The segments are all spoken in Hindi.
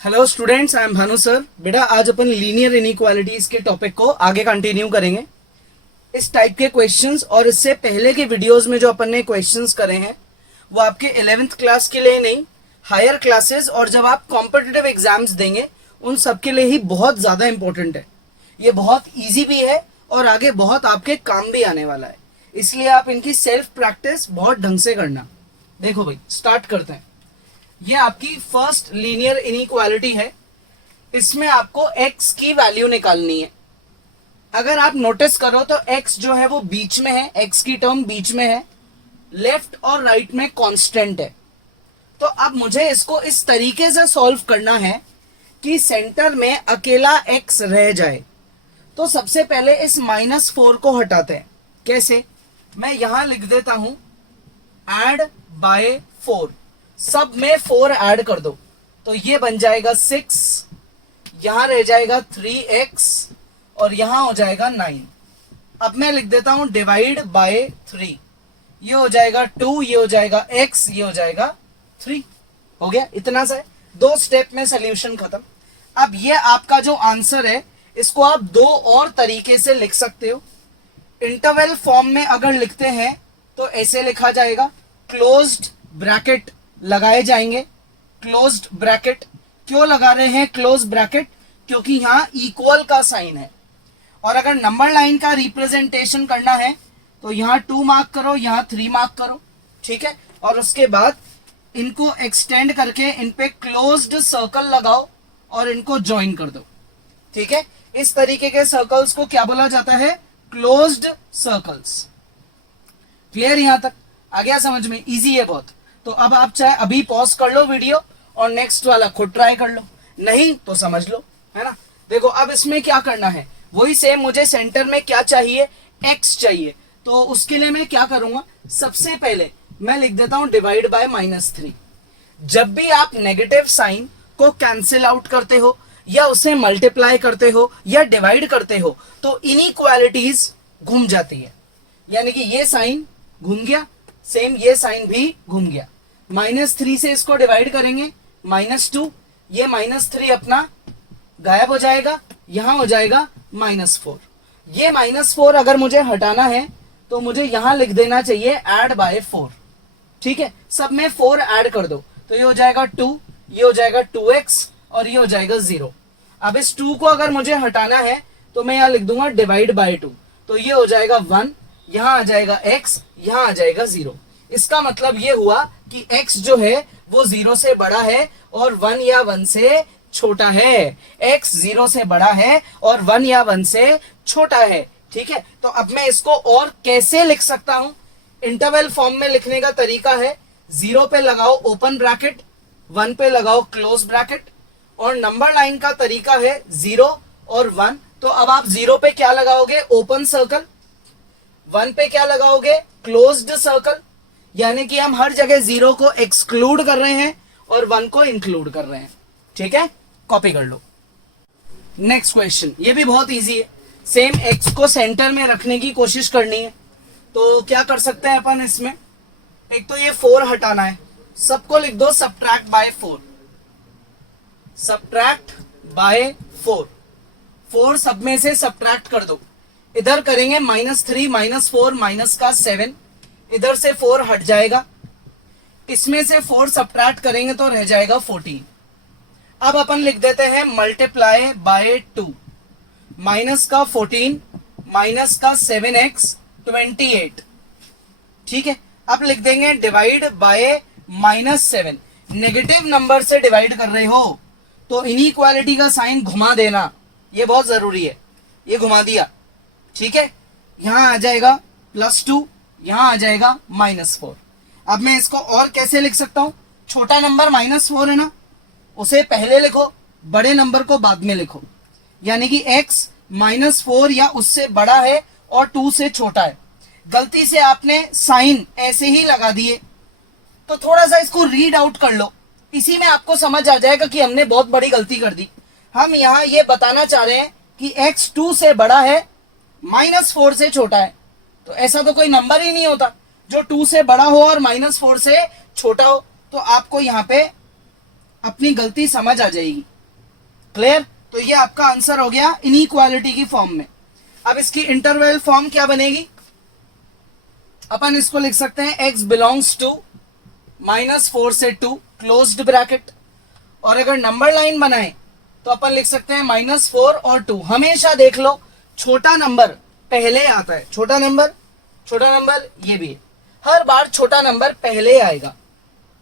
Hello students, I am Bhanu sir. बेटा आज अपन लीनियर इनइक्वालिटीज के टॉपिक को आगे कंटिन्यू करेंगे। इस टाइप के क्वेश्चंस और इससे पहले के वीडियोस में जो अपन ने क्वेश्चंस करे हैं वो आपके 11th क्लास के लिए नहीं, हायर क्लासेस और जब आप कॉम्पिटिटिव एग्जाम्स देंगे उन सब के लिए ही बहुत ज़्यादा इंपॉर्टेंट है। ये बहुत ईजी भी है और आगे बहुत आपके काम भी आने वाला है, इसलिए आप इनकी सेल्फ प्रैक्टिस बहुत ढंग से करना। देखो भाई, स्टार्ट करते हैं। ये आपकी फर्स्ट लीनियर इनइक्वालिटी है। इसमें आपको x की वैल्यू निकालनी है। अगर आप नोटिस करो तो x जो है वो बीच में है, x की टर्म बीच में है, लेफ्ट और राइट में कांस्टेंट है। तो अब मुझे इसको इस तरीके से सॉल्व करना है कि सेंटर में अकेला x रह जाए। तो सबसे पहले इस -4 को हटाते हैं। कैसे? मैं यहां लिख देता हूं ऐड बाय 4, सब में 4 ऐड कर दो तो ये बन जाएगा 6, यहां रह जाएगा 3x और यहां हो जाएगा 9। अब मैं लिख देता हूं डिवाइड बाय 3, ये हो जाएगा 2, ये हो जाएगा x, ये हो जाएगा 3। हो गया, इतना सा है। 2 स्टेप में सोल्यूशन खत्म। अब ये आपका जो आंसर है इसको आप 2 और तरीके से लिख सकते हो। इंटरवल फॉर्म में अगर लिखते हैं तो ऐसे लिखा जाएगा, क्लोज्ड ब्रैकेट लगाए जाएंगे। क्लोज्ड ब्रैकेट क्यों लगा रहे हैं क्लोज ब्रैकेट? क्योंकि यहां इक्वल का साइन है। और अगर नंबर लाइन का रिप्रेजेंटेशन करना है तो यहां 2 मार्क करो, यहां 3 मार्क करो, ठीक है। और उसके बाद इनको एक्सटेंड करके इन पे क्लोज्ड सर्कल लगाओ और इनको ज्वाइन कर दो, ठीक है। इस तरीके के सर्कल्स को क्या बोला जाता है? Closed circles. क्लियर? यहां तक आ गया समझ में? इजी है बहुत। तो अब आप चाहे अभी पॉज कर लो वीडियो और नेक्स्ट वाला खुद ट्राई कर लो, नहीं तो समझ लो, है ना। देखो अब इसमें क्या करना है, वही सेम। मुझे सेंटर में क्या चाहिए? x चाहिए। तो उसके लिए मैं क्या करूंगा, सबसे पहले मैं लिख देता हूं डिवाइड बाय -3। जब भी आप नेगेटिव साइन को कैंसिल आउट करते हो या उसे मल्टीप्लाई करते हो या डिवाइड करते हो तो इनइक्वालिटीज घूम जाती है। यानी कि ये साइन घूम गया, सेम ये साइन भी घूम गया। -3 से इसको डिवाइड करेंगे, -2, ये -3 अपना गायब हो जाएगा, यहां हो जाएगा -4। ये -4 अगर मुझे हटाना है तो मुझे यहां लिख देना चाहिए ऐड बाय 4, ठीक है। सब में 4 ऐड कर दो तो ये हो जाएगा 2, ये हो जाएगा 2x और ये हो जाएगा 0। अब इस 2 को अगर मुझे हटाना है तो मैं यहां लिख दूंगा डिवाइड बाय 2, तो ये हो जाएगा 1, यहां आ जाएगा x, यहां आ जाएगा 0। इसका मतलब ये हुआ कि x जो है वो 0 से बड़ा है और 1 या 1 से छोटा है। x 0 से बड़ा है और 1 या 1 से छोटा है, ठीक है। तो अब मैं इसको और कैसे लिख सकता हूं? इंटरवल फॉर्म में लिखने का तरीका है, 0 पे लगाओ ओपन ब्रैकेट, 1 पे लगाओ क्लोज ब्रैकेट, और नंबर लाइन का तरीका है 0 और 1। तो अब आप 0 पे क्या लगाओगे? Open circle. 1 पे क्या लगाओगे? Closed circle. यानी कि हम हर जगह 0 को एक्सक्लूड कर रहे हैं और 1 को इंक्लूड कर रहे हैं, ठीक है। कॉपी कर लो। नेक्स्ट क्वेश्चन, ये भी बहुत इजी है। सेम x को सेंटर में रखने की कोशिश करनी है। तो क्या कर सकते हैं अपन इसमें? एक तो ये 4 हटाना है, सबको लिख दो सब्ट्रैक्ट बाय 4। सब्ट्रैक्ट बाय 4, 4 सब में से सब्ट्रैक्ट कर दो। इधर करेंगे -3 -4 माइनस का 7, इधर से 4 हट जाएगा, इसमें से 4 सब्ट्रैक्ट करेंगे तो रह जाएगा 14। अब अपन लिख देते हैं मल्टीप्लाई बाय 2, माइनस का 14 माइनस का 7x 28, ठीक है। अब लिख देंगे डिवाइड बाय -7। नेगेटिव नंबर से डिवाइड कर रहे हो तो इनइक्वालिटी का साइन घुमा देना, ये बहुत जरूरी है। ये घुमा दिया, ठीक है। यहां आ जाएगा +2, यहां आ जाएगा -4। अब मैं इसको और कैसे लिख सकता हूं? छोटा नंबर -4 है ना, उसे पहले लिखो, बड़े नंबर को बाद में लिखो। यानी कि x -4 या उससे बड़ा है और 2 से छोटा है। गलती से आपने साइन ऐसे ही लगा दिए तो थोड़ा सा इसको रीड आउट कर लो, इसी में आपको समझ आ जाएगा कि हमने बहुत बड़ी गलती कर दी। हम यहां ये बताना चाह रहे हैं कि x 2 से बड़ा है, -4 से छोटा है। तो ऐसा तो कोई नंबर ही नहीं होता जो 2 से बड़ा हो और -4 से छोटा हो। तो आपको यहाँ पे अपनी गलती समझ आ जाएगी। क्लियर? तो ये आपका आंसर हो गया इनइक्वालिटी की फॉर्म में। अब इसकी इंटरवल फॉर्म क्या बनेगी? अपन इसको लिख सकते हैं x बिलोंग्स टू -4 से 2 क्लोज्ड ब्रैकेट, और अगर नंबर लाइन बनाए तो अपन लिख सकते हैं -4 और 2। हमेशा देख लो छोटा नंबर पहले आता है, छोटा नंबर ये भी है, हर बार छोटा नंबर पहले आएगा।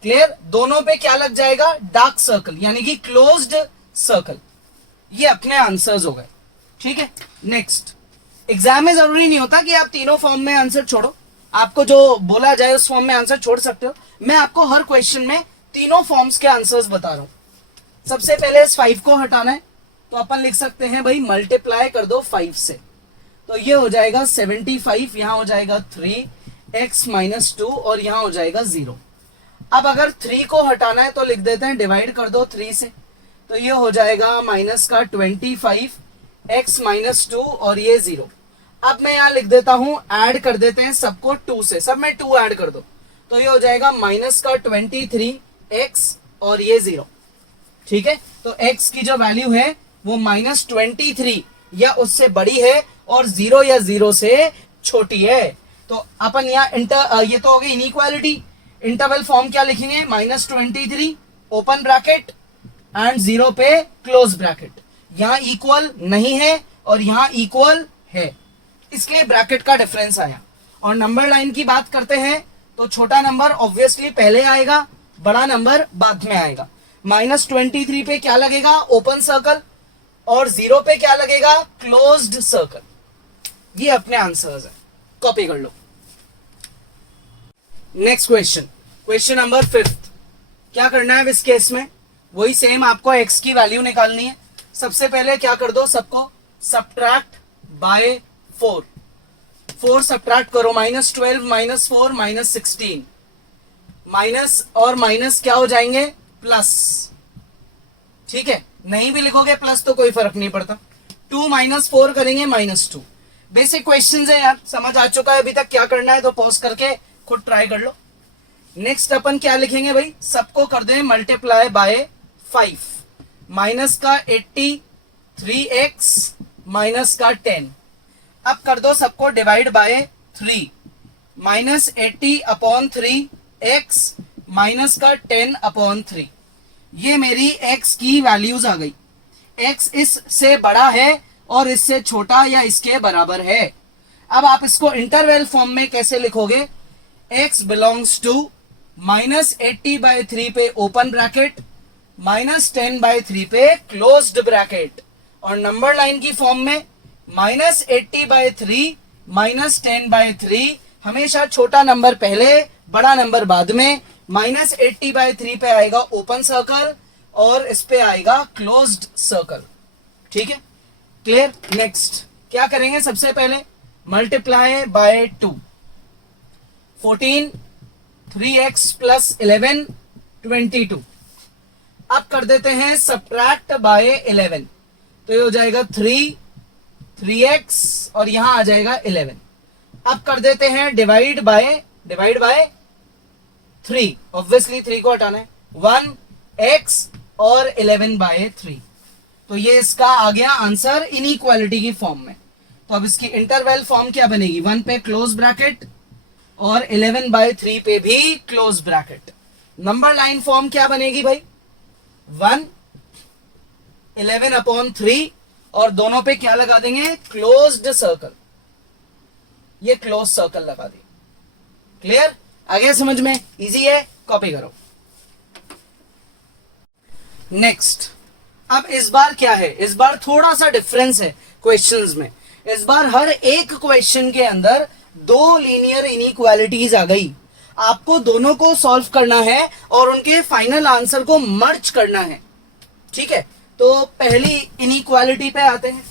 क्लियर? दोनों पे क्या लग जाएगा? डार्क सर्कल, यानी कि क्लोज्ड सर्कल। ये अपने आंसर्स हो गए। ठीक है, नेक्स्ट। एग्जाम में जरूरी नहीं होता कि आप तीनों फॉर्म में आंसर छोड़ो, आपको जो बोला जाए उस फॉर्म में आंसर छोड़ सकते हो। मैं आपको हर क्वेश्चन में तीनों फॉर्म्स के आंसर्स बता रहा हूं। सबसे पहले इस 5 को हटाना है, तो अपन लिख सकते हैं भाई मल्टीप्लाई कर दो 5 से, तो ये हो जाएगा 75, यहां हो जाएगा 3x - 2 और यहां हो जाएगा 0। अब अगर 3 को हटाना है तो लिख देते हैं डिवाइड कर दो 3 से, तो ये हो जाएगा माइनस का 25x - 2 और ये 0। अब मैं यहां लिख देता हूं, ऐड कर देते हैं सबको 2 से, सब में 2 ऐड कर दो, तो ये हो जाएगा माइनस का 23x और ये 0। ठीक है, तो x की जो वैल्यू है वो -23 या उससे बड़ी है और 0 या 0 से छोटी है। तो अपन यहाँ ये तो हो गई इनइक्वालिटी। इंटरवल फॉर्म क्या लिखेंगे? -23 ओपन ब्रैकेट एंड 0 पे क्लोज ब्रैकेट। यहां इक्वल नहीं है और यहां इक्वल है, इसलिए ब्रैकेट का डिफरेंस आया। और नंबर लाइन की बात करते हैं तो छोटा नंबर ऑब्वियसली पहले आएगा, बड़ा नंबर बाद में आएगा। -23 पे क्या लगेगा? ओपन सर्कल, और 0 पे क्या लगेगा? Closed circle. ये अपने आंसर्स है, कॉपी कर लो। Next question number 5। क्या करना है इस केस में? वही सेम, आपको x की वैल्यू निकालनी है। सबसे पहले क्या कर दो, सबको सब्ट्रैक्ट बाय 4। 4 सब्ट्रैक्ट करो, -12 -4 -16, माइनस और माइनस क्या हो जाएंगे? प्लस। ठीक है, नहीं भी लिखोगे प्लस तो कोई फर्क नहीं पड़ता। 2 - 4 करेंगे -2। बेसिक क्वेश्चंस है यार, समझ आ चुका है अभी तक। क्या करना है तो पॉज करके खुद ट्राई कर लो। नेक्स्ट अपन क्या लिखेंगे भाई? सबको कर दें मल्टीप्लाई बाय 5, माइनस का 83x माइनस का 10। अब कर दो सबको डिवाइड बाय 3, -80/3x माइनस का 10/3। ये मेरी x की वैल्यूज आ गई। x इससे बड़ा है और इससे छोटा या इसके बराबर है। अब आप इसको इंटरवल फॉर्म में कैसे लिखोगे? x बिलोंग्स टू -80/3 पे ओपन ब्रैकेट, -10/3 पे क्लोज्ड ब्रैकेट, और नंबर लाइन की फॉर्म में -80/3 -10/3, हमेशा छोटा नंबर पहले बड़ा नंबर बाद में। -80/3 पे आएगा ओपन सर्कल और इस पे आएगा क्लोज्ड सर्कल। ठीक है, क्लियर? नेक्स्ट क्या करेंगे? सबसे पहले मल्टीप्लाई बाय 2, 14 3x + 11 22। अब कर देते हैं सब्ट्रैक्ट बाय 11, तो ये हो जाएगा 3x और यहां आ जाएगा 11। अब कर देते हैं डिवाइड बाय 3, ऑब्वियसली 3 को हटाना है, 1x और 11/3। तो ये इसका आ गया आंसर इनइक्वालिटी की फॉर्म में। तो अब इसकी इंटरवल फॉर्म क्या बनेगी? 1 पे क्लोज ब्रैकेट और 11/3 पे भी close bracket. Number line form क्या बनेगी भाई? 1 11/3 और दोनों पे क्या लगा देंगे? Closed circle. ये क्लोज सर्कल लगा दी। क्लियर? आ गया समझ में? इजी है, कॉपी करो। नेक्स्ट, अब इस बार क्या है? इस बार थोड़ा सा डिफरेंस है क्वेश्चंस में। इस बार हर एक क्वेश्चन के अंदर 2 लीनियर इनइक्वालिटीज आ गई। आपको दोनों को सॉल्व करना है और उनके फाइनल आंसर को मर्ज करना है। ठीक है, तो पहली इनइक्वालिटी पे आते हैं।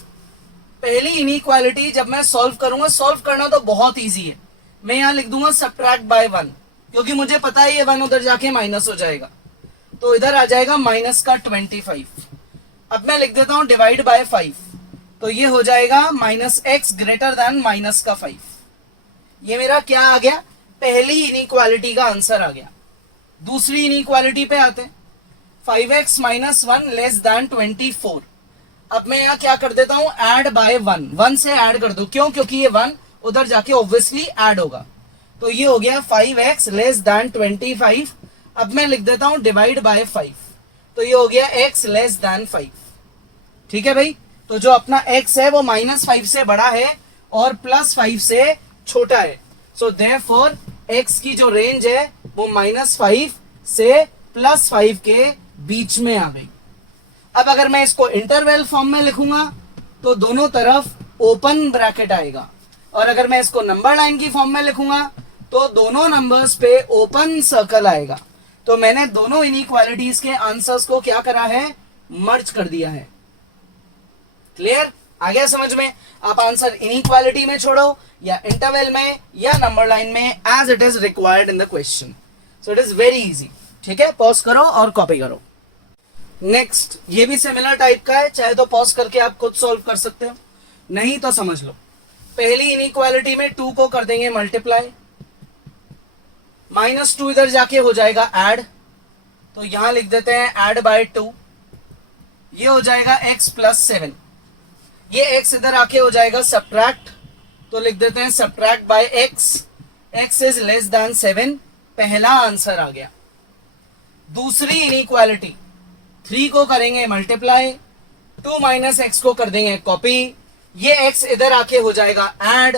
पहली इनइक्वालिटी जब मैं सॉल्व करूंगा, सॉल्व करना तो बहुत इजी है। मैं यहां लिख दूंगा सब्ट्रैक्ट बाय 1, क्योंकि मुझे पता है ये 1 उधर जाके माइनस हो जाएगा, तो इधर आ जाएगा -25। अब मैं लिख देता हूं डिवाइड बाय 5, तो ये हो जाएगा -x > -5। ये मेरा क्या आ गया? पहली इनइक्वालिटी का आंसर आ गया। दूसरी इनइक्वालिटी पे आते हैं। 5x minus 1 less than 24। अब मैं यहाँ क्या कर देता हूं, ऐड बाय 1, 1 से ऐड कर दो, क्यों, क्योंकि ये 1 उधर जाके ऑब्वियसली ऐड होगा। तो ये हो गया 5x लेस देन 25। अब मैं लिख देता हूं डिवाइड बाय 5, तो ये हो गया x लेस देन 5। ठीक है भाई, तो जो अपना x है वो -5 से बड़ा है और +5 से छोटा है। सो देयरफॉर x की जो रेंज है वो -5 से +5 के बीच में आ गई। अब अगर मैं इसको इंटरवल फॉर्म में लिखूंगा तो दोनों तरफ ओपन ब्रैकेट आएगा, और अगर मैं इसको नंबर लाइन की फॉर्म में लिखूंगा तो दोनों नंबर्स पे ओपन सर्कल आएगा। तो मैंने दोनों इनइक्वालिटीज के आंसर्स को क्या करा है, मर्ज कर दिया है। क्लियर, आ गया समझ में? आप आंसर इनइक्वालिटी में छोड़ो या इंटरवल में या नंबर लाइन में, as it is required in the question. So it is very easy. ठीक है, पॉज करो और कॉपी करो। नेक्स्ट, ये भी सिमिलर टाइप का है, चाहे तो पॉज करके आप खुद सॉल्व कर सकते हो, नहीं तो समझ लो। पहली इनइक्वालिटी में 2 को कर देंगे मल्टीप्लाई, -2 इधर जाके हो जाएगा ऐड, तो यहां लिख देते हैं ऐड बाय 2। ये हो जाएगा x + 7, ये x इधर आके हो जाएगा सब्ट्रैक्ट, तो लिख देते हैं subtract by x, x is less than 7। पहला आंसर आ गया। दूसरी इनइक्वालिटी, 3 को करेंगे मल्टीप्लाई, 2 - x को कर देंगे कॉपी, ये x इधर आके हो जाएगा ऐड,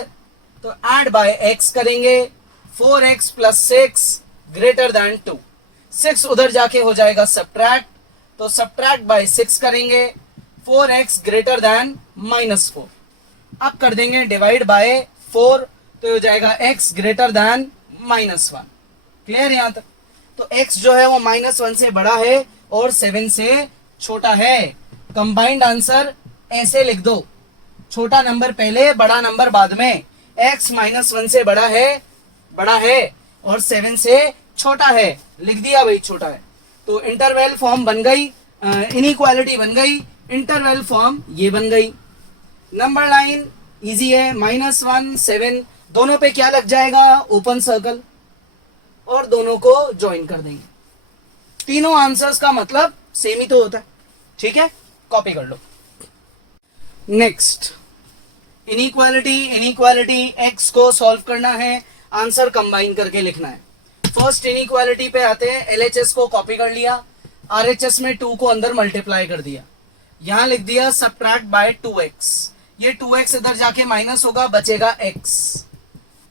तो ऐड बाय x करेंगे, 4x + 6 ग्रेटर देन 2, 6 उधर जाके हो जाएगा सब्ट्रैक्ट, तो सब्ट्रैक्ट बाय 6 करेंगे, 4x ग्रेटर देन -4। अब कर देंगे डिवाइड बाय 4, तो हो जाएगा x ग्रेटर देन -1। क्लियर यहां तक? तो x जो है वो -1 से बड़ा है और 7 से छोटा है। कंबाइंड आंसर ऐसे लिख दो, छोटा नंबर पहले बड़ा नंबर बाद में। x -1 से बड़ा है और 7 से छोटा है, लिख दिया भाई छोटा है। तो इंटरवल फॉर्म बन गई, इनइक्वालिटी बन गई, इंटरवल फॉर्म ये बन गई। नंबर लाइन इजी है, -1 7 दोनों पे क्या लग जाएगा, ओपन सर्कल, और दोनों को ज्वाइन कर देंगे। तीनों आंसर्स का मतलब सेम ही तो होता है। ठीक है, कॉपी कर लो। नेक्स्ट, इनइक्वालिटी x को सॉल्व करना है, आंसर कंबाइन करके लिखना है। फर्स्ट इनइक्वालिटी पे आते हैं, LHS को कॉपी कर लिया, RHS में 2 को अंदर मल्टीप्लाई कर दिया, यहां लिख दिया सब्ट्रैक्ट बाय 2x, ये 2x इधर जाके माइनस होगा, बचेगा x।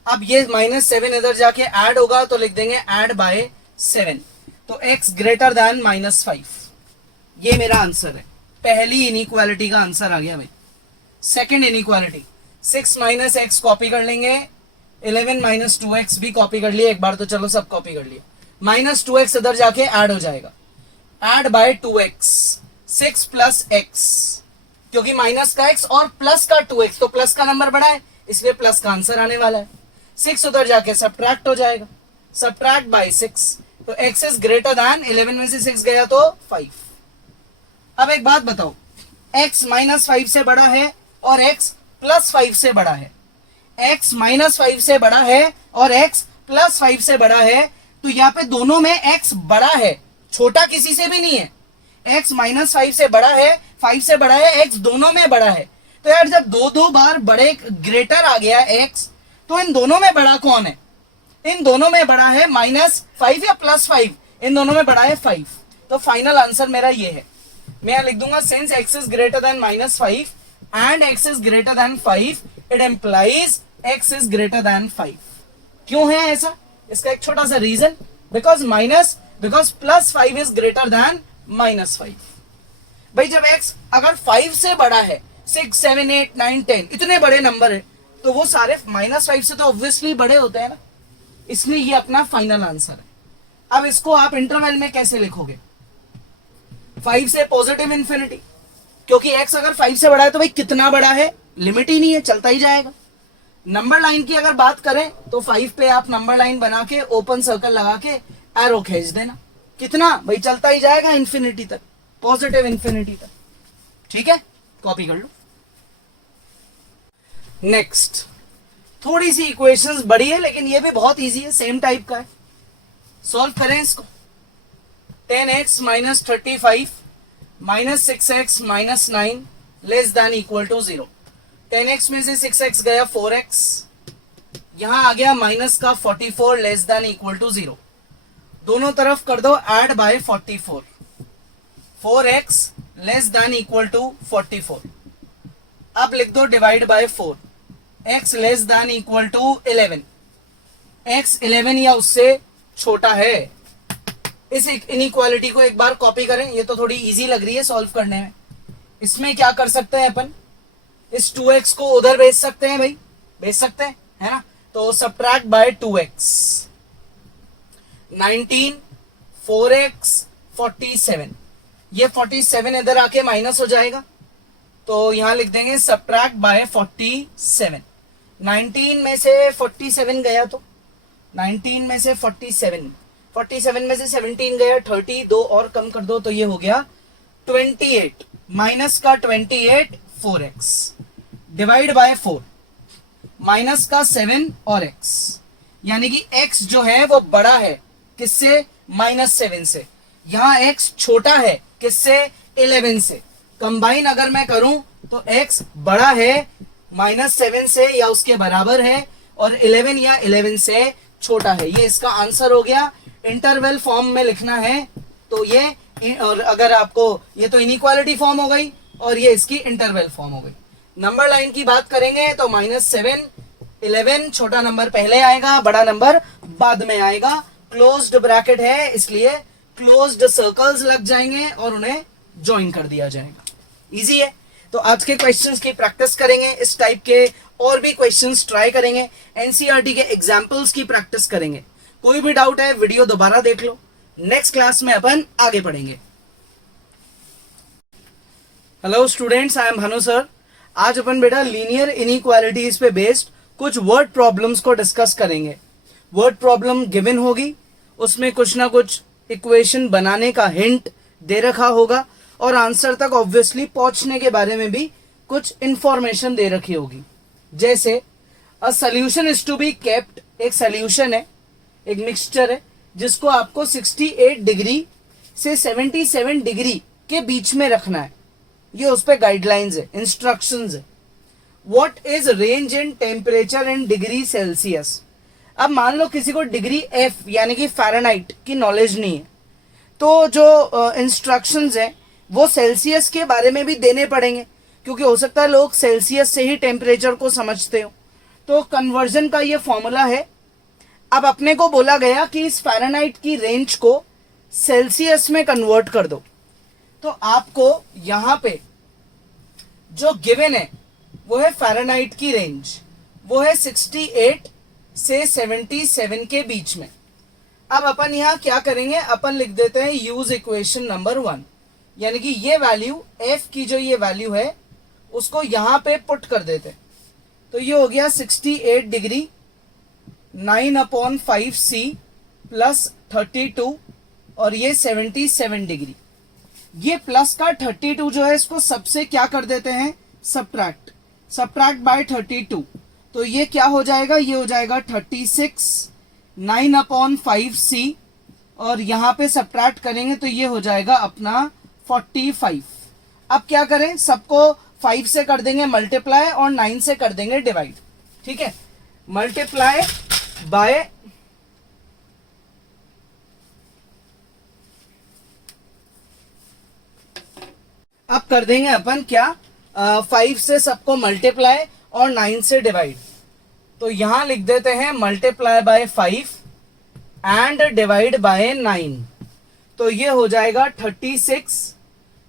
अब ये -7 इधर जाके ऐड होगा, तो लिख देंगे ऐड बाय 7, तो x ग्रेटर देन -5। ये मेरा आंसर है, पहली इनइक्वालिटी का आंसर आ गया भाई। सेकंड इनइक्वालिटी, 6 - x कॉपी कर लेंगे, 11 - 2x भी कॉपी कर लिया एक बार, तो चलो सब कॉपी कर लिया, -2x इधर जाके ऐड हो जाएगा, ऐड बाय 2x, 6 + x, क्योंकि माइनस का x और प्लस का 2x, तो प्लस का नंबर बड़ा है इसलिए प्लस का आंसर आने वाला है। 6 उधर जाके सब्ट्रैक्ट हो जाएगा, सब्ट्रैक्ट बाय 6, तो x इज ग्रेटर देन, 11 में से 6 गया तो 5। अब एक बात बताओ, x -5 से बड़ा है और x +5 से बड़ा है, x -5 से बड़ा है और x +5 से बड़ा है, तो यहाँ पे दोनों में x बड़ा है, छोटा किसी से भी नहीं है। x -5 से बड़ा है, 5 से बड़ा है, x दोनों में बड़ा है। तो यार जब दो बार बड़े ग्रेटर आ गया x, तो इन दोनों में बड़ा कौन है? इन दोनों में बड़ा है -5 या +5, इन दोनों में बड़ा है 5। तो फाइनल आंसर मेरा ये है, मैं यहां लिख दूंगा since x is greater than -5 and x is greater than 5, it implies x is greater than 5। क्यों है ऐसा? इसका एक छोटा सा reason, because +5 is greater than -5। भाई जब x अगर 5 से बड़ा है, 6 7 8 9 10 इतने बड़े नंबर है, तो वो सारे -5 से तो ऑब्वियसली बड़े होते हैं ना, इसलिए ये अपना फाइनल आंसर है। अब इसको आप इंटरवल में कैसे लिखोगे? 5 से पॉजिटिव इंफिनिटी, क्योंकि x अगर 5 से बड़ा है तो भाई कितना बड़ा है, लिमिट ही नहीं है, चलता ही जाएगा। नंबर लाइन की अगर बात करें तो 5 पे आप नंबर लाइन बना के ओपन सर्कल लगा के एरो खींच देना, कितना भाई चलता ही जाएगा इंफिनिटी तक, पॉजिटिव इंफिनिटी तक। ठीक है, कॉपी कर लो। नेक्स्ट, थोड़ी सी इक्वेशंस बड़ी है लेकिन ये भी बहुत इजी है, सेम टाइप का है। सॉल्व करें इसको। 10x minus 35 minus 6x minus 9 less than equal to 0। 10x में से 6x गया 4x, यहां आ गया माइनस का 44 लेस देन इक्वल टू 0। दोनों तरफ कर दो add by 44। 4x less than equal to 44। अब लिख दो divide by 4। x less than equal to 11। x 11 या उससे छोटा है। इस इनइक्वालिटी को एक बार कॉपी करें, ये तो थोड़ी इजी लग रही है सॉल्व करने में। इसमें क्या कर सकते हैं अपन, इस 2x को उधर भेज सकते हैं भाई, भेज सकते हैं, है ना। तो सब्ट्रैक्ट बाय 2x। 19 4x 47, ये 47 इधर आके माइनस हो जाएगा, तो यहां लिख देंगे सब्ट्रैक्ट बाय 47। 19 में से 47 गया तो 19 में से 47 में से 17 गया 30, दो और कम कर दो तो ये हो गया 28। माइनस का 28 4x डिवाइड बाय 4 माइनस का 7 और x, यानी कि x जो है वो बड़ा है किससे, -7 से। यहां x छोटा है किससे, 11 से। कंबाइन अगर मैं करूं तो x बड़ा है -7 से या उसके बराबर है, और 11 या 11 से छोटा है। ये इसका आंसर हो गया। इंटरवल फॉर्म में लिखना है तो ये, और अगर आपको ये तो इनइक्वालिटी फॉर्म हो गई और ये इसकी इंटरवल फॉर्म हो गई। नंबर लाइन की बात करेंगे तो -7 11, छोटा नंबर पहले आएगा, बड़ा नंबर बाद में आएगा। क्लोज्ड ब्रैकेट है इसलिए क्लोज्ड सर्कल्स लग जाएंगे और उन्हें ज्वाइन कर दिया जाएगा। इजी है। तो आज के क्वेश्चंस की प्रैक्टिस करेंगे, इस टाइप के और भी क्वेश्चंस ट्राई करेंगे, एनसीईआरटी के एग्जांपल्स की प्रैक्टिस करेंगे। कोई भी डाउट है वीडियो दोबारा देख लो, नेक्स्ट क्लास में अपन आगे पढ़ेंगे। Hello students, I am Bhanu sir. आज अपन बेटा लीनियर इनइक्वालिटीज पे बेस्ड कुछ वर्ड प्रॉब्लम्स को डिस्कस करेंगे। वर्ड प्रॉब्लम गिवन होगी, उसमें कुछ ना कुछ इक्वेशन बनाने का हिंट दे रखा होगा और आंसर तक ऑब्वियसली पहुंचने के बारे में भी कुछ इंफॉर्मेशन दे रखी होगी। जैसे a solution is to be kept, एक सॉल्यूशन है, एक मिक्सचर है जिसको आपको 68 डिग्री से 77 डिग्री के बीच में रखना है। ये उस पे गाइडलाइंस है, इंस्ट्रक्शंस है। What is range in temperature in degree Celsius. अब मान लो किसी को डिग्री एफ यानी कि फ़ारेनहाइट की नॉलेज नहीं है, तो जो इंस्ट्रक्शंस है वो सेल्सियस के बारे में भी देने पड़ेंगे, क्योंकि हो सकता है लोग सेल्सियस से ही टेम्परेचर को समझते हो। तो कन्वर्जन का ये फॉर्मूला है। अब अपने को बोला गया कि इस फ़ारेनहाइट की रेंज को सेल्सियस में कन्वर्ट कर दो, तो आपको यहां पे जो गिवन है वो है फ़ारेनहाइट की रेंज, वो है 68 से 77 के बीच में। अब अपन यहां क्या करेंगे, अपन लिख देते हैं यूज इक्वेशन नंबर 1, यानी कि ये वैल्यू एफ की जो ये वैल्यू है उसको यहां पे पुट कर देते हैं। तो ये हो गया 68 डिग्री 9/5c प्लस 32 और ये 77 डिग्री। ये प्लस का 32 जो है इसको सबसे क्या कर देते हैं, सब्ट्रैक्ट बाय 32। तो ये क्या हो जाएगा, ये हो जाएगा 36 9/5c और यहाँ पे सब्ट्रैक्ट करेंगे तो ये हो जाएगा अपना 45। अब क्या करें, सबको 5 से कर देंगे मल्टीप्लाई और 9 से कर देंगे डिवाइड। ठीक है, मल्टीप्लाई बाय अब कर देंगे अपन क्या, 5 से सबको मल्टीप्लाई और 9 से डिवाइड। तो यहां लिख देते हैं multiply by 5 and divide by 9। तो ये हो जाएगा 36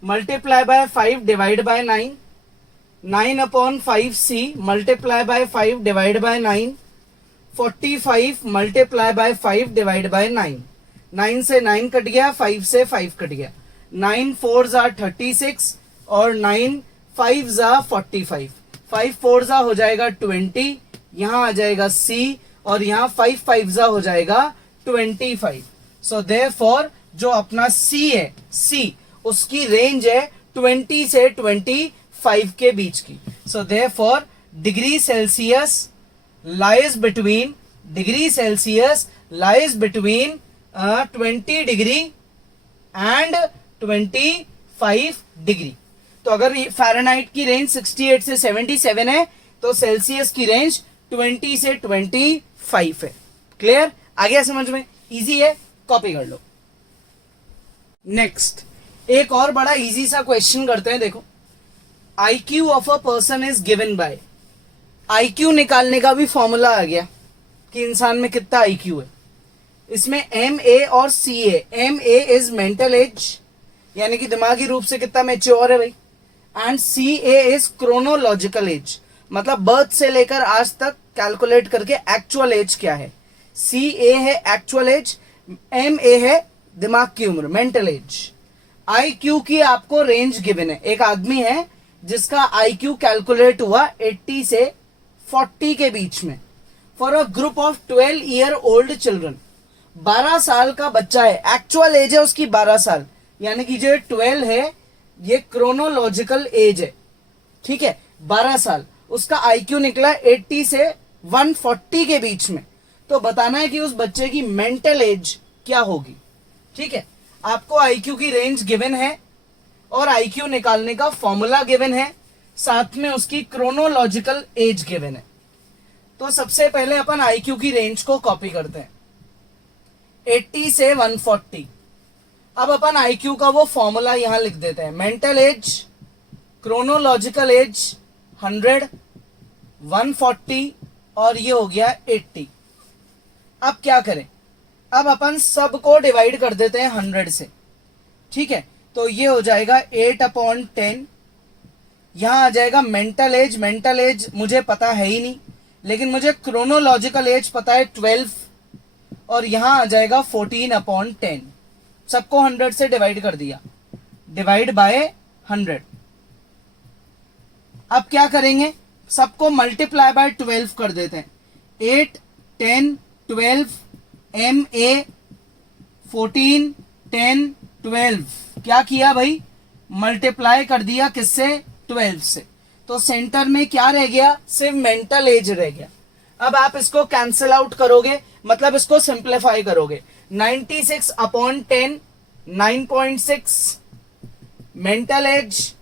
multiply by 5 divide by 9, 9/5c multiply by 5 divide by 9, 45 multiply by 5 divide by 9। 9 से 9 कट गया, 5 से 5 कट गया, 9 4s are 36 और 9 5s are 45। 5 4s हो जाएगा 20, यहां आ जाएगा c और यहां 5 5s हो जाएगा 25। सो देयरफॉर जो अपना c है, c उसकी रेंज है 20 से 25 के बीच की। So therefore degree Celsius lies between 20 degree and 25 degree. तो अगर फ़ारेनहाइट की रेंज 68 से 77 है तो सेल्सियस की रेंज 20 से 25 है। क्लियर? आ गया समझ में? इजी है, कॉपी कर लो। नेक्स्ट एक और बड़ा इजी सा क्वेश्चन करते हैं। देखो, IQ of a person is given by, IQ निकालने का भी फॉर्मूला आ गया कि इंसान में कितना IQ है। इसमें MA और CA, MA is mental as यानी कि दिमागी रूप से कितना मैच्योर है भाई, and CA is chronological age, मतलब बर्थ से लेकर आज तक कैलकुलेट करके एक्चुअल एज क्या है। CA है एक्चुअल एज, MA है दिमाग की उम्र, मेंटल एज। IQ की आपको रेंज गिवन है। एक आदमी है जिसका IQ कैलकुलेट हुआ 80 से 40 के बीच में for a group of 12 year old children. 12 साल का बच्चा है, एक्चुअल एज है उसकी 12 साल, यानी कि जो 12 है ये क्रोनोलॉजिकल एज है। ठीक है, 12 साल, उसका IQ निकला 80 से 140 के बीच में। तो बताना है कि उस बच्चे की मेंटल एज क्या होगी। ठीक है, आपको IQ की रेंज गिवन है और IQ निकालने का फॉर्मूला गिवन है, साथ में उसकी क्रोनोलॉजिकल एज गिवन है। तो सबसे पहले अपन IQ की रेंज को कॉपी करते हैं, 80 से 140। अब अपन IQ का वो फॉर्मूला यहां लिख देते हैं, मेंटल एज, क्रोनोलॉजिकल एज 100, 140 और ये हो गया 80। अब क्या करें, अब अपन सबको डिवाइड कर देते हैं 100 से। ठीक है, तो ये हो जाएगा 8/10। यहां आ जाएगा मेंटल एज, मेंटल एज मुझे पता है ही नहीं, लेकिन मुझे क्रोनोलॉजिकल एज पता है 12, और यहां आ जाएगा 14/10। सबको 100 से डिवाइड कर दिया, डिवाइड बाय 100। अब क्या करेंगे, सबको मल्टीप्लाई बाय 12 कर देते हैं। 8, 10, 12, MA 14, 10, 12 क्या किया भाई, मल्टीप्लाई कर दिया किससे, 12 से। तो सेंटर में क्या रह गया, सिर्फ मेंटल एज रह गया। अब आप इसको कैंसिल आउट करोगे, मतलब इसको सिंप्लीफाई करोगे। 96/10 9.6, मेंटल एज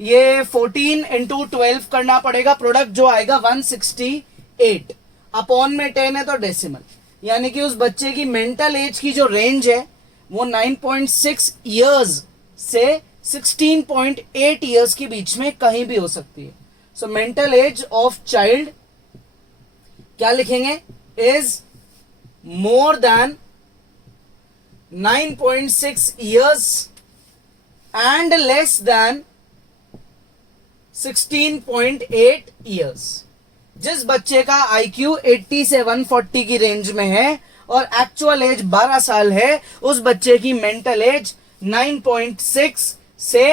ये 14 इंटू 12 करना पड़ेगा, प्रोडक्ट जो आएगा 168। अपॉन में 10 है तो डेसिमल, यानी कि उस बच्चे की मेंटल एज की जो रेंज है वो 9.6 इयर्स से 16.8 इयर्स के बीच में कहीं भी हो सकती है। So mental as of child क्या लिखेंगे, is more than 9.6 years and less than 16.8 years. जिस बच्चे का IQ 80 से 140 की रेंज में है और एक्चुअल एज 12 साल है, उस बच्चे की मेंटल एज 9.6 से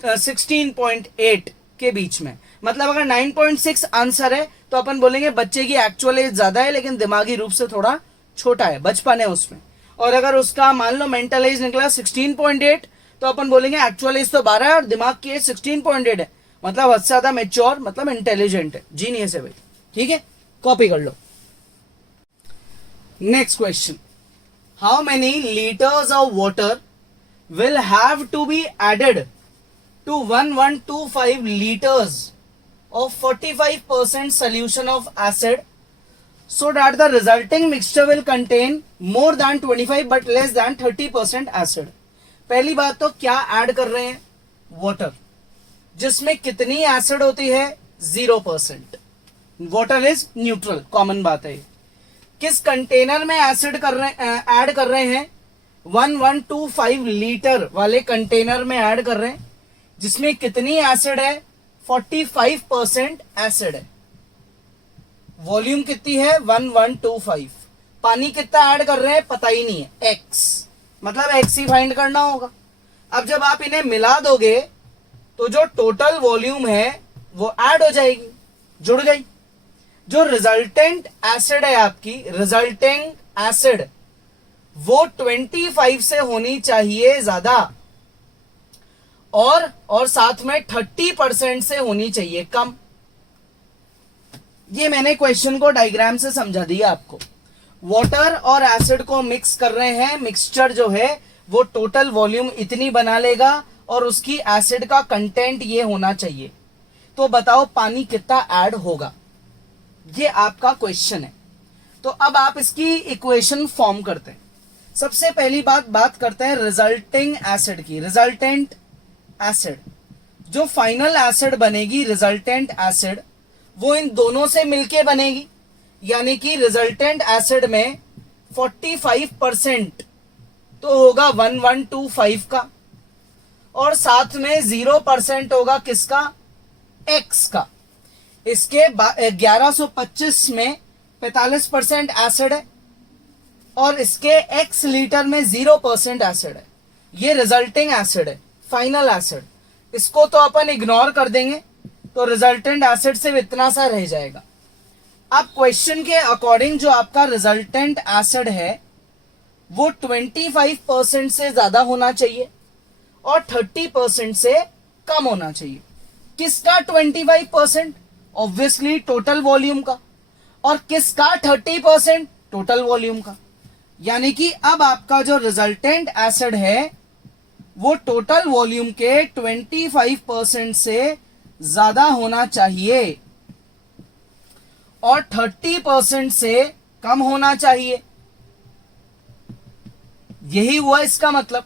16.8 के बीच में। मतलब अगर 9.6 आंसर है तो अपन बोलेंगे बच्चे की एक्चुअल एज ज्यादा है लेकिन दिमागी रूप से थोड़ा छोटा है, बचपन है उसमें। और अगर उसका मान लो मेंटल एज निकला 16.8 तो अपन बोलेंगे एक्चुअल एज तो 12 है और दिमाग की एज 16.8 है, मतलब हद से ज्यादा मेच्योर, मतलब इंटेलिजेंट है, जीनियस है भाई। ठीक है, कॉपी कर लो। Next question, how many litres of water will have to be added to 1125 liters of 45% solution of acid so that the resulting mixture will contain more than 25 but less than 30% acid। पहली बात तो क्या ऐड कर रहे हैं, वाटर, जिसमें कितनी एसिड होती है, 0%। वाटर इज न्यूट्रल, कॉमन बात है। किस कंटेनर में एसिड कर रहे ऐड कर रहे हैं, 1125 लीटर वाले कंटेनर में ऐड कर रहे हैं, जिसमें कितनी एसिड है, 45% एसिड है। वॉल्यूम कितनी है, 1125। पानी कितना ऐड कर रहे हैं पता ही नहीं है, x, मतलब x ही फाइंड करना होगा। अब जब आप इन्हें मिला दोगे तो जो टोटल वॉल्यूम है वो ऐड हो जाएगी, जुड़ गई। जो रिजल्टेंट एसिड है आपकी, रिजल्टिंग एसिड, वो 25 से होनी चाहिए ज्यादा और साथ में 30% से होनी चाहिए कम। ये मैंने क्वेश्चन को डायग्राम से समझा दिया आपको। वाटर और एसिड को मिक्स कर रहे हैं, मिक्सचर जो है वो टोटल वॉल्यूम इतनी बना लेगा और उसकी एसिड का कंटेंट ये होना चाहिए। तो बताओ पानी कितना ऐड होगा, ये आपका क्वेश्चन है। तो अब आप इसकी इक्वेशन फॉर्म करते हैं। सबसे पहली बात करते हैं रिजल्टिंग एसिड की। रिजल्टेंट एसिड, जो फाइनल एसिड बनेगी रिजल्टेंट एसिड, वो इन दोनों से मिलके बनेगी। यानी कि रिजल्टेंट एसिड में 45% तो होगा 1125 का, और साथ में 0% होगा किसका, एक्स का। इसके 1125 में 45% एसिड है और इसके x लीटर में 0% एसिड है। ये रिजल्टिंग एसिड है, फाइनल एसिड। इसको तो अपन इग्नोर कर देंगे, तो रिजल्टेंट एसिड सिर्फ इतना सा रह जाएगा। अब क्वेश्चन के अकॉर्डिंग जो आपका रिजल्टेंट एसिड है वो 25% से ज्यादा होना चाहिए और 30% से कम होना चाहिए। किसका 25%? ऑब्वियसली टोटल वॉल्यूम का। और किसका 30%? टोटल वॉल्यूम का। यानी कि अब आपका जो रिजल्टेंट एसिड है वो टोटल वॉल्यूम के 25% से ज्यादा होना चाहिए और 30% से कम होना चाहिए। यही हुआ इसका मतलब।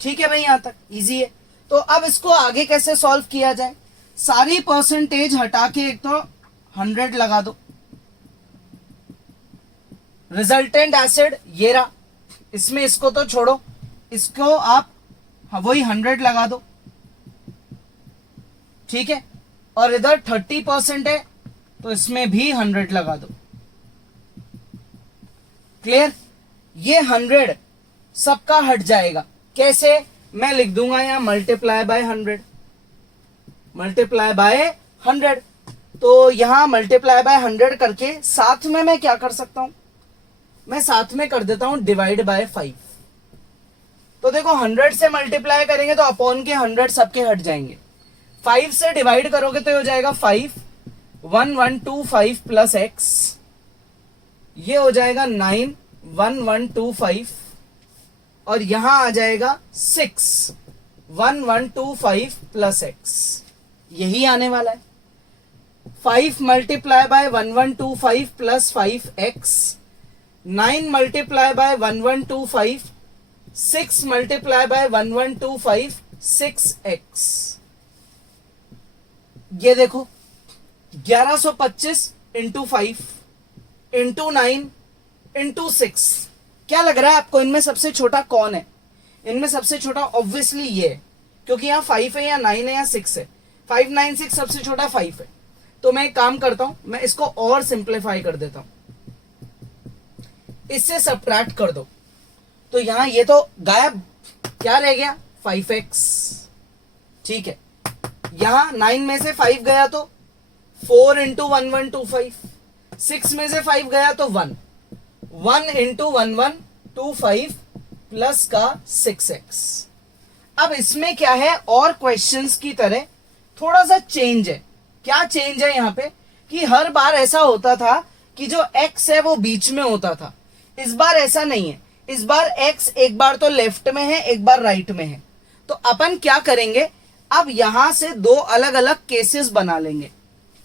ठीक है भाई, यहां तक इजी है। तो अब इसको आगे कैसे सॉल्व किया जाए? सारी परसेंटेज हटा के एक तो 100 लगा दो। रिजल्टेंट एसिड ये रहा, इसमें इसको तो छोड़ो, इसको आप वही 100 लगा दो। ठीक है, और इधर 30% है तो इसमें भी 100 लगा दो। क्लियर? ये 100 सबका हट जाएगा। कैसे? मैं लिख दूंगा यहां मल्टीप्लाई बाय 100, मल्टीप्लाई बाय 100। तो यहां मल्टीप्लाई बाय 100 करके साथ में मैं क्या कर सकता हूं, मैं साथ में कर देता हूं डिवाइड बाय 5। तो देखो 100 से मल्टीप्लाई करेंगे तो अपॉन के 100 सबके हट जाएंगे। 5 से डिवाइड करोगे तो हो जाएगा 5, 1125 प्लस एक्स, ये हो जाएगा 9, 1125, और यहां आ जाएगा 6, 1125 प्लस एक्स, यही आने वाला है। 5 multiply by 1125 plus 5x, 9 multiply by 1125, 6 multiply by 1125, 6x। ये देखो 1125 इंटू 5 इंटू 9 इंटू 6। क्या लग रहा है आपको इनमें सबसे छोटा कौन है? इनमें सबसे छोटा ऑब्वियसली ये है, क्योंकि यहाँ 5 है या 9 है या 6 है। 5, 9, 6 सबसे छोटा 5 है। तो मैं एक काम करता हूं, मैं इसको और सिंप्लीफाई कर देता हूं, इससे सब्ट्रैक्ट कर दो। तो यहां ये तो गायब, क्या रह गया? 5x। ठीक है, यहां 9 में से 5 गया तो 4 इंटू 1125, 6 में से 5 गया तो 1, 1 इंटू 1125 प्लस का 6x। अब इसमें क्या है, और क्वेश्चंस की तरह थोड़ा सा चेंज है। क्या चेंज है यहाँ पे कि हर बार ऐसा होता था कि जो x है वो बीच में होता था। इस बार ऐसा नहीं है। इस बार x एक बार तो लेफ्ट में है, एक बार राइट में है। तो अपन क्या करेंगे, अब यहां से दो अलग अलग केसेस बना लेंगे।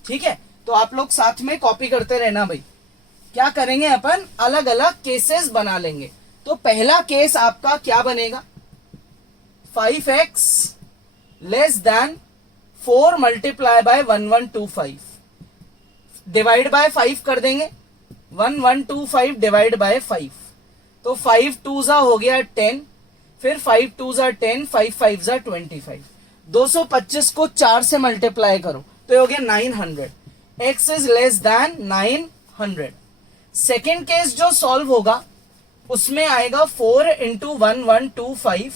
ठीक है, तो आप लोग साथ में कॉपी करते रहना भाई। क्या करेंगे अपन, अलग अलग केसेस बना लेंगे। तो पहला केस आपका क्या बनेगा, 5x less than 4 multiply by 1125, divide by 5 कर देंगे। 1125 डिवाइड बाय 5, तो 5 2 जा हो गया 10, फिर 5 2 जा 10, 5 5 जा 25। 225 को 4 से मल्टीप्लाई करो तो हो गया 900। x is less then 900। Second case जो सॉल्व होगा उसमें आएगा 4 इंटू 1125,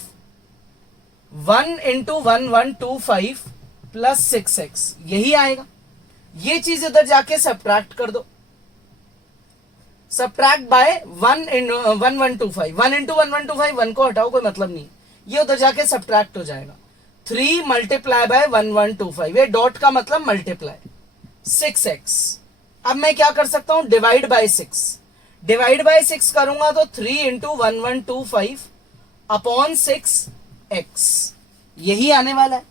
1 इंटू 1125 प्लस 6x, यही आएगा। ये चीज इधर जाके सब्ट्रैक्ट कर दो। सब्ट्रैक्ट बाय 1125, 1 इंटू 1125, 1 को हटाओ, कोई मतलब नहीं, ये उधर जाके सब्ट्रैक्ट हो जाएगा। 3 मल्टीप्लाई बाय 1125, ये डॉट का मतलब मल्टीप्लाई, 6x। अब मैं क्या कर सकता हूं, डिवाइड बाय 6। डिवाइड बाय 6 करूंगा तो 3 इंटू 1125 अपॉन 6x, यही आने वाला है।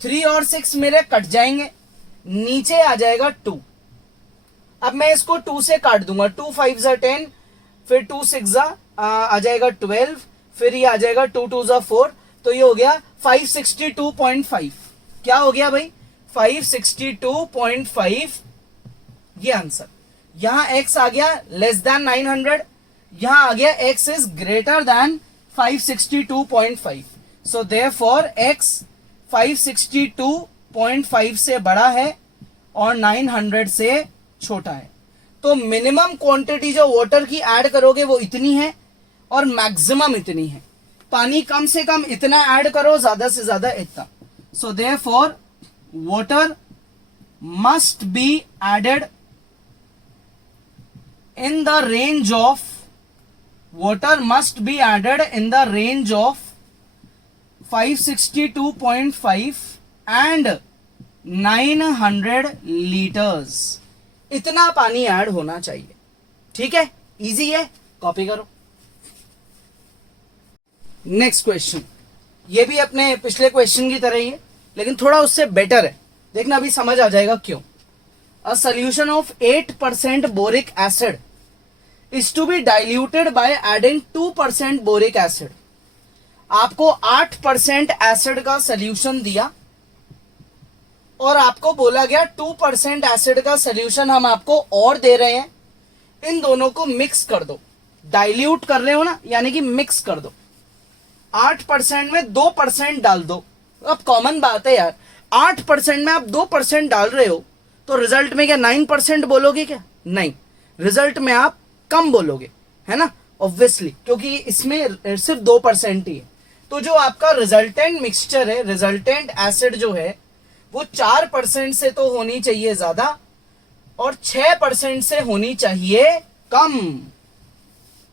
3 और 6 मेरे कट जाएंगे, नीचे आ जाएगा 2। अब मैं इसको 2 से काट दूंगा, 2 5 जा 10, फिर 2 6 जा आ जाएगा 12, फिर ये आ जाएगा 2 2 जा 4, तो ये हो गया 562.5। क्या हो गया भाई? 562.5 ये आंसर। यहां x आ गया लेस देन 900, यहां आ गया x is greater then 562.5। So therefore x 562.5 से बड़ा है और 900 से छोटा है। तो मिनिमम क्वांटिटी जो वाटर की ऐड करोगे वो इतनी है और मैक्सिमम इतनी है। पानी कम से कम इतना ऐड करो, ज्यादा से ज्यादा इतना। So therefore water must be added in the range of 562.5 and 900 litres, इतना पानी ऐड होना चाहिए। ठीक है, इजी है, कॉपी करो। नेक्स्ट क्वेश्चन, ये भी अपने पिछले क्वेश्चन की तरह ही है, लेकिन थोड़ा उससे बेटर है। देखना अभी समझ आ जाएगा क्यों। A solution of 8% boric acid is to be diluted by adding 2% boric acid। आपको 8% एसिड का सोल्यूशन दिया और आपको बोला गया 2% एसिड का सोल्यूशन हम आपको और दे रहे हैं, इन दोनों को मिक्स कर दो। डाइल्यूट कर रहे हो ना, यानी कि मिक्स कर दो। 8% में 2% डाल दो। अब कॉमन बात है यार, 8% में आप 2% डाल रहे हो तो रिजल्ट में क्या 9% बोलोगे क्या? नहीं, रिजल्ट में आप कम बोलोगे, है ना, ऑब्वियसली, क्योंकि इसमें सिर्फ 2% ही है। तो जो आपका रिजल्टेंट मिक्सचर है, रिजल्टेंट एसिड जो है, वो 4% से तो होनी चाहिए ज्यादा और 6% से होनी चाहिए कम।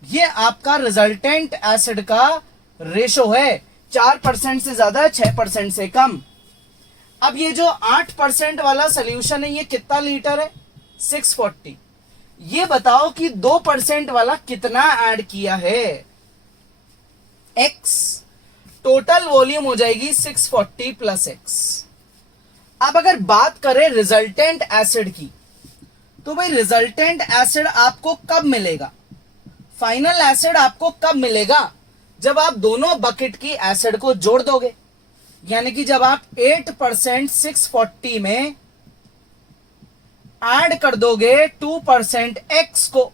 ये आपका रिजल्टेंट एसिड का रेशो है, 4% से ज्यादा, 6% से कम। अब ये जो 8% वाला सोल्यूशन है, ये कितना लीटर है? 640। ये बताओ कि 2% वाला कितना ऐड किया है? x, टोटल वॉल्यूम हो जाएगी 640 प्लस x। अब अगर बात करें रिजल्टेंट एसिड की, तो भाई रिजल्टेंट एसिड आपको कब मिलेगा? फाइनल एसिड आपको कब मिलेगा? जब आप दोनों बकेट की एसिड को जोड़ दोगे, यानी कि जब आप 8% 640 में ऐड कर दोगे 2% x को,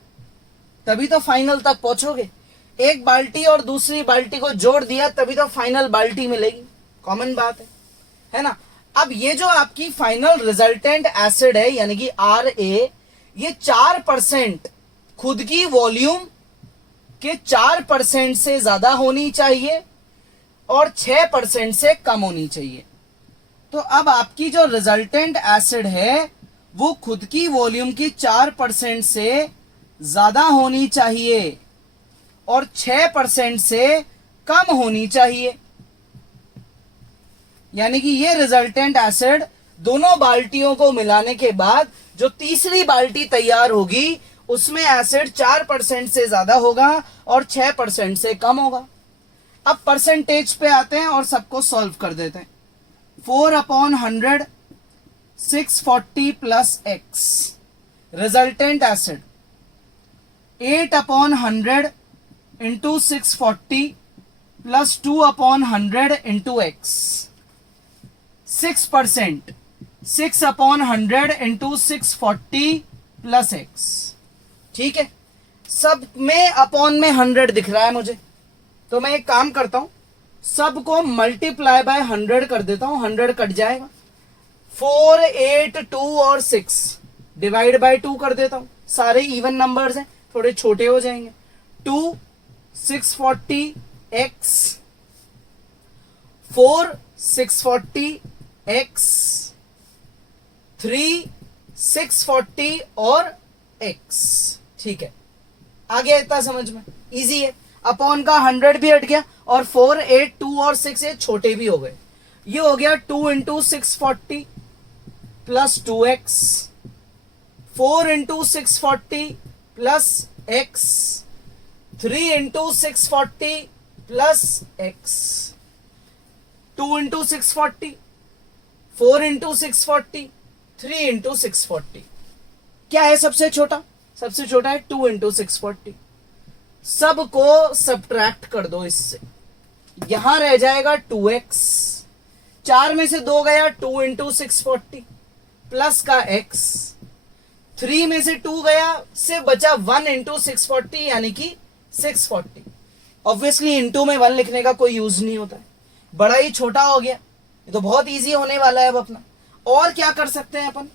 तभी तो फाइनल तक पहुंचोगे। एक बाल्टी और दूसरी बाल्टी को जोड़ दिया तभी तो फाइनल बाल्टी मिलेगी, कॉमन बात है ना। अब ये जो आपकी फाइनल रिजल्टेंट एसिड है, यानी कि RA, ये 4% खुद की वॉल्यूम के 4% से ज्यादा होनी चाहिए और 6% से कम होनी चाहिए। तो अब आपकी जो रिजल्टेंट एसिड है वो खुद की वॉल्यूम की 4% से ज्यादा होनी चाहिए और 6% से कम होनी चाहिए। यानी कि ये रिजल्टेंट एसिड दोनों बाल्टियों को मिलाने के बाद जो तीसरी बाल्टी तैयार होगी, उसमें एसिड 4% से ज्यादा होगा और 6% से कम होगा। अब परसेंटेज पे आते हैं और सबको सॉल्व कर देते हैं। 4/100 640 plus x, resultant acid 8/100 into 640 plus 2/100 into x, 6%, 6/100 into 640 plus x। ठीक है, सब में अपॉन में 100 दिख रहा है मुझे, तो मैं एक काम करता हूं, सबको मल्टीप्लाई बाय 100 कर देता हूं, 100 कट जाएगा। 4 8 2 और 6 डिवाइड बाय 2 कर देता हूं, सारे इवन नंबर्स हैं, थोड़े छोटे हो जाएंगे। 2 640 x, 4 640 x, 3 640 और x। ठीक है, आ गया इतना समझ में? इजी है। अपॉन का 100 भी हट गया और 4 8 2 और 6 ये छोटे भी हो गए। ये हो गया 2 into 640 plus 2x, 4 into 640 plus x, 3 into 640 plus x, 2 into 640, 4 into 640, 3 into 640। क्या है सबसे छोटा? सबसे छोटा है 2 इंटू 640। सबको सब्ट्रैक्ट कर दो इससे, यहां रह जाएगा 2x, 4 में से 2 गया, 2 इंटू 640 प्लस का x, 3 में से 2 गया, से बचा 1 इंटू 640 यानी कि 640। ऑब्वियसली इंटू में 1 लिखने का कोई यूज नहीं होता है, बड़ा ही छोटा हो गया, ये तो बहुत इजी होने वाला है अब अपना। और क्या कर सकते हैं अपन?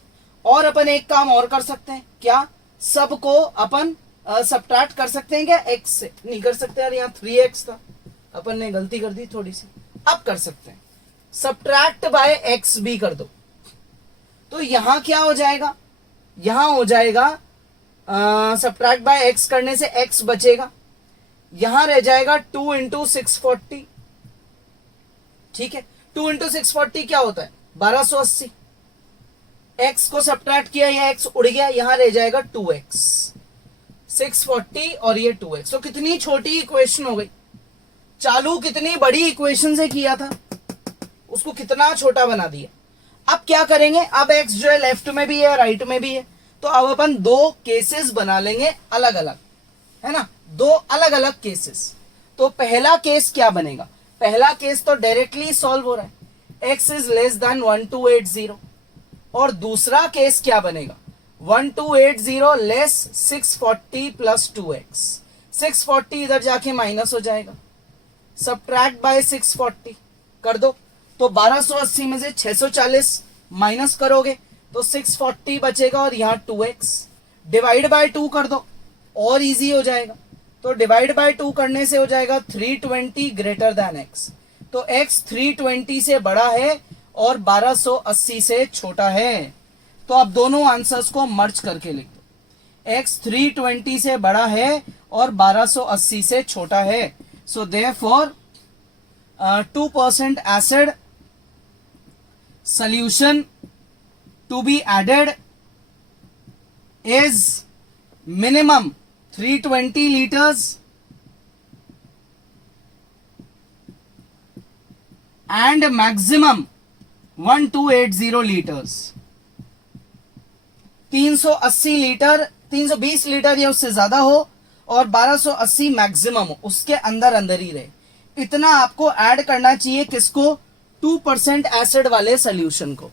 और अपन एक काम और कर सकते हैं, क्या? सबको अपन सब्ट्रैक्ट कर सकते हैं क्या x से? नहीं कर सकते यार, यहाँ 3x था, अपन ने गलती कर दी थोड़ी सी। अब कर सकते हैं, सब्ट्रैक्ट बाय x भी कर दो, तो यहां क्या हो जाएगा? यहां हो जाएगा सब्ट्रैक्ट बाय x करने से x बचेगा, यहां रह जाएगा 2 इंटू 640। ठीक है, 2 इंटू 640 क्या होता है? 1280। x को सब्ट्रैक्ट किया, यह x उड़ गया, यहां रह जाएगा 2x, 640 और ये 2x। तो कितनी छोटी इक्वेशन हो गई। चालू कितनी बड़ी इक्वेशन से किया था, उसको कितना छोटा बना दिया। अब क्या करेंगे? अब x जो है लेफ्ट में भी है राइट में भी है, तो अब अपन दो केसेस बना लेंगे अलग अलग, है ना, दो अलग अलग केसेस। तो पहला केस क्या बनेगा? पहला केस तो डायरेक्टली सॉल्व हो रहा है, x इज लेस देन 1280। और दूसरा केस क्या बनेगा? 1280 लेस 640 प्लस 2x। 640 इधर जाके माइनस हो जाएगा, सब्ट्रैक्ट बाय 640 कर दो, तो 1280 में से 640 माइनस करोगे तो 640 बचेगा, और यहां 2x डिवाइड बाय 2 कर दो और इजी हो जाएगा। तो डिवाइड बाय 2 करने से हो जाएगा 320 ग्रेटर देन x। तो x 320 से बड़ा है और 1280 से छोटा है। तो अब दोनों आंसर्स को मर्ज करके लिख दो, x 320 से बड़ा है और 1280 से छोटा है। So therefore 2% acid solution to be added is minimum 320 liters and maximum 1280 liters। 380 litre, 320 litre या उससे ज्यादा हो और 1280 मैक्सिमम हो, उसके अंदर अंदर ही रहे, इतना आपको ऐड करना चाहिए। किसको? 2% एसिड वाले सोल्यूशन को।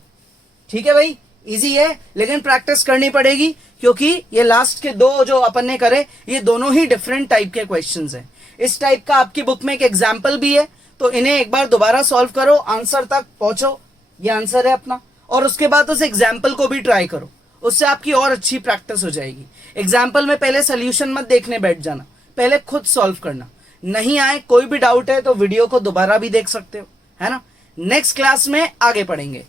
ठीक है भाई, इजी है, लेकिन प्रैक्टिस करनी पड़ेगी, क्योंकि ये लास्ट के दो जो अपन ने करे ये दोनों ही डिफरेंट टाइप के क्वेश्चंस हैं। इस टाइप का आपकी बुक में एक एग्जाम्पल भी है, तो इन्हें एक बार दोबारा सॉल्व करो, आंसर तक पहुंचो, ये आंसर है अपना, और उसके बाद उस एग्जाम्पल को भी ट्राई करो, उससे आपकी और अच्छी प्रैक्टिस हो जाएगी। एग्जाम्पल में पहले सोल्यूशन मत देखने बैठ जाना, पहले खुद सॉल्व करना। नहीं आए, कोई भी डाउट है तो वीडियो को दोबारा भी देख सकते हो, है ना। नेक्स्ट क्लास में आगे पढ़ेंगे।